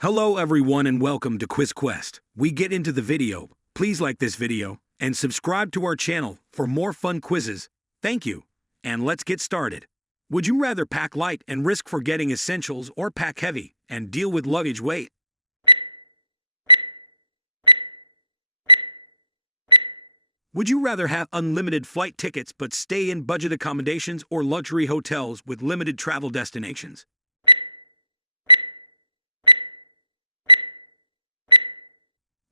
Hello everyone and welcome to Quiz Quest. We get into the video. Please like this video and subscribe to our channel for more fun quizzes. Thank you. And let's get started. Would you rather pack light and risk forgetting essentials or pack heavy and deal with luggage weight? Would you rather have unlimited flight tickets but stay in budget accommodations or luxury hotels with limited travel destinations?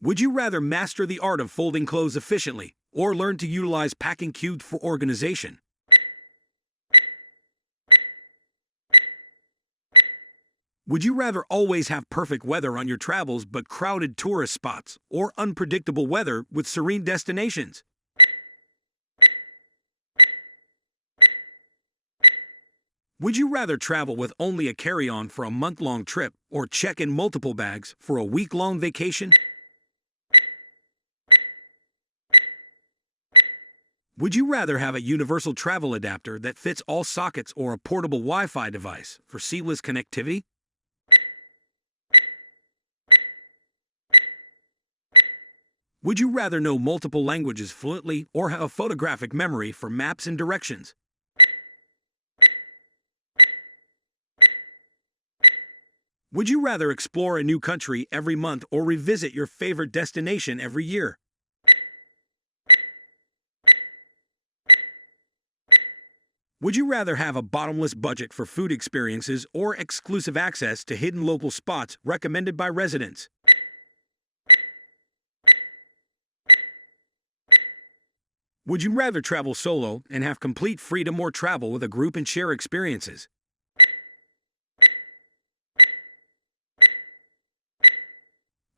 Would you rather master the art of folding clothes efficiently or learn to utilize packing cubes for organization? Would you rather always have perfect weather on your travels but crowded tourist spots or unpredictable weather with serene destinations? Would you rather travel with only a carry-on for a month-long trip or check in multiple bags for a week-long vacation? Would you rather have a universal travel adapter that fits all sockets or a portable Wi-Fi device for seamless connectivity? Would you rather know multiple languages fluently or have a photographic memory for maps and directions? Would you rather explore a new country every month or revisit your favorite destination every year? Would you rather have a bottomless budget for food experiences or exclusive access to hidden local spots recommended by residents? Would you rather travel solo and have complete freedom or travel with a group and share experiences?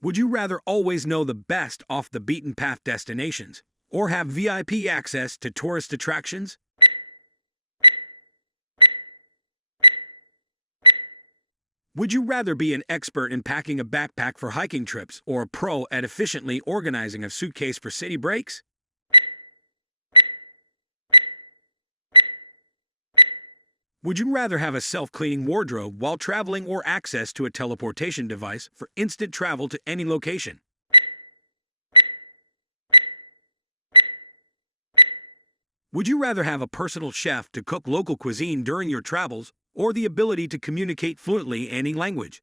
Would you rather always know the best off-the-beaten-path destinations or have VIP access to tourist attractions? Would you rather be an expert in packing a backpack for hiking trips or a pro at efficiently organizing a suitcase for city breaks? Would you rather have a self-cleaning wardrobe while traveling or access to a teleportation device for instant travel to any location? Would you rather have a personal chef to cook local cuisine during your travels or the ability to communicate fluently any language?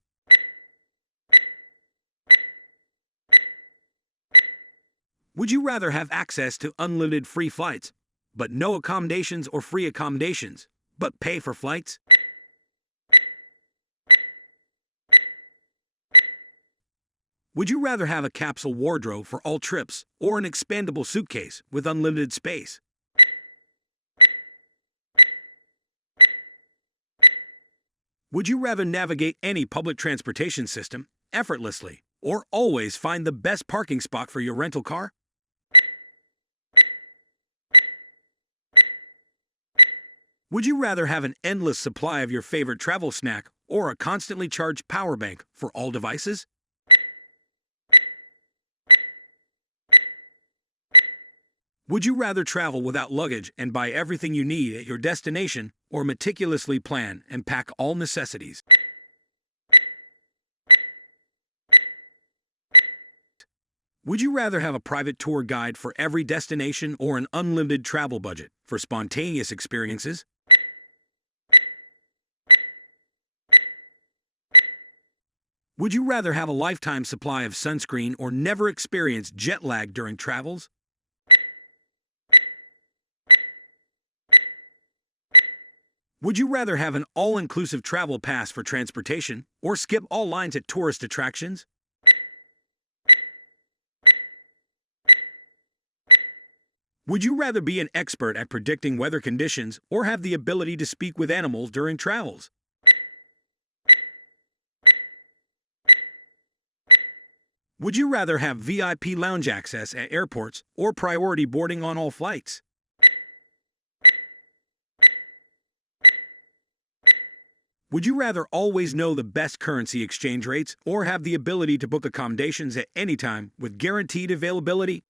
Would you rather have access to unlimited free flights, but no accommodations or free accommodations, but pay for flights? Would you rather have a capsule wardrobe for all trips or an expandable suitcase with unlimited space? Would you rather navigate any public transportation system effortlessly or always find the best parking spot for your rental car? Would you rather have an endless supply of your favorite travel snack or a constantly charged power bank for all devices? Would you rather travel without luggage and buy everything you need at your destination or meticulously plan and pack all necessities? Would you rather have a private tour guide for every destination or an unlimited travel budget for spontaneous experiences? Would you rather have a lifetime supply of sunscreen or never experience jet lag during travels? Would you rather have an all-inclusive travel pass for transportation or skip all lines at tourist attractions? Would you rather be an expert at predicting weather conditions or have the ability to speak with animals during travels? Would you rather have VIP lounge access at airports or priority boarding on all flights? Would you rather always know the best currency exchange rates or have the ability to book accommodations at any time with guaranteed availability?